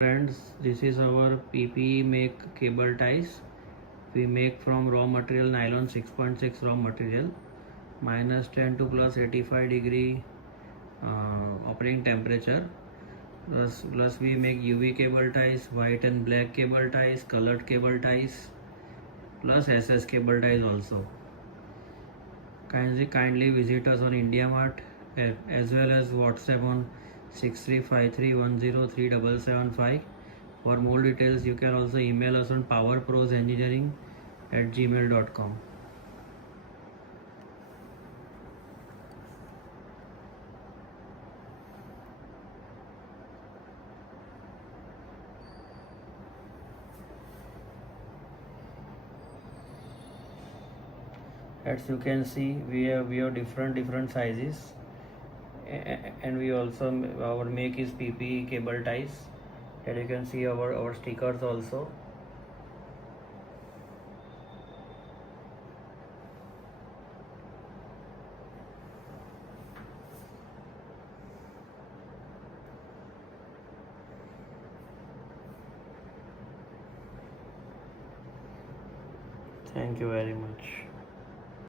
Friends, this is our PPE make cable ties. We make from raw material nylon 6.6 raw material, -10 to +85 degree operating temperature. Plus we make UV cable ties, white and black cable ties, colored cable ties, plus SS cable ties also. Kindly visit us on IndiaMart as well as WhatsApp on 6353103775. For more details, you can also email us on powerprosengineering@gmail.com. As you can see, we have different sizes, and we also our make is PPE cable ties. Here you can see our stickers also. Thank you very much.